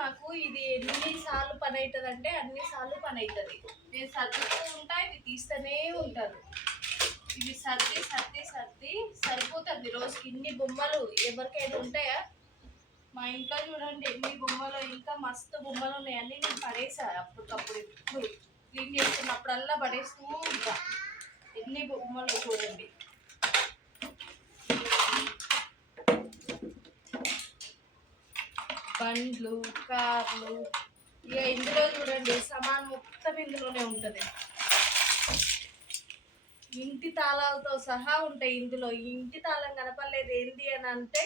నాకు ఇది ఎన్నిసార్లు పని అవుతుంది అంటే అన్నిసార్లు పని అవుతుంది. నేను సర్దుతూ ఉంటా, ఇవి తీస్తూనే ఉంటాను. ఇవి సర్ది సర్ది సర్ది సరిపోతుంది రోజుకి. ఇన్ని బొమ్మలు ఎవరికైనా ఉంటాయా? మా ఇంట్లో చూడండి ఎన్ని బొమ్మలు, ఇంకా మస్తు బొమ్మలు ఉన్నాయి. అన్నీ నేను పడేసా అప్పటికప్పుడు. ఇప్పుడు క్లీన్ చేస్తున్నప్పుడల్లా పడేస్తూ ఉంటా. ఎన్ని బొమ్మలు చూడండి. బండ్లు, కార్లు, ఇక ఇందులో చూడండి సామాన్ మొత్తం ఇందులోనే ఉంటుంది. ఇంటి తాళాలతో సహా ఉంటాయి ఇందులో. ఇంటి తాళం కనపడలేదు ఏంటి అని అంటే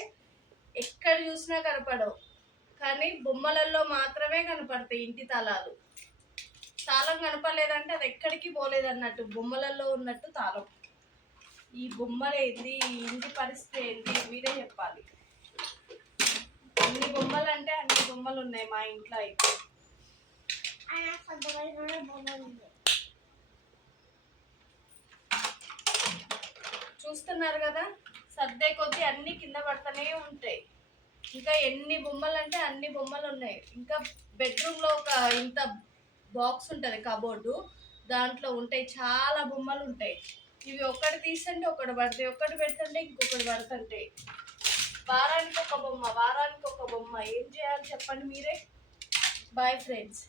ఎక్కడ చూసినా కనపడవు, కానీ బొమ్మలలో మాత్రమే కనపడతాయి ఇంటి తాళాలు. తాళం కనపడలేదంటే అది ఎక్కడికి పోలేదు అన్నట్టు, బొమ్మలలో ఉన్నట్టు తాళం. ఈ బొమ్మలు ఏంది, ఈ ఇంటి పరిస్థితి ఏంటి మీరే చెప్పాలి. అన్ని బొమ్మలు అంటే అన్ని బొమ్మలు ఉన్నాయి మా ఇంట్లో అయితే. చూస్తున్నారు కదా, సర్దే కొద్దీ అన్ని కింద పడుతూనే ఉంటాయి. ఇంకా ఎన్ని బొమ్మలు అంటే అన్ని బొమ్మలు ఉన్నాయి. ఇంకా బెడ్రూమ్లో ఒక ఇంత బాక్స్ ఉంటుంది కబోర్డు, దాంట్లో ఉంటాయి చాలా బొమ్మలు ఉంటాయి. ఇవి ఒకటి తీస్తుంటే ఒకటి పడతాయి, ఒకటి పెడుతుంటే ఇంకొకటి పడుతుంటాయి. వారానికి ఒక బొమ్మ, వారానికి ఒక బొమ్మ. ఏం చేయాలి చెప్పండి మీరే. Bye friends.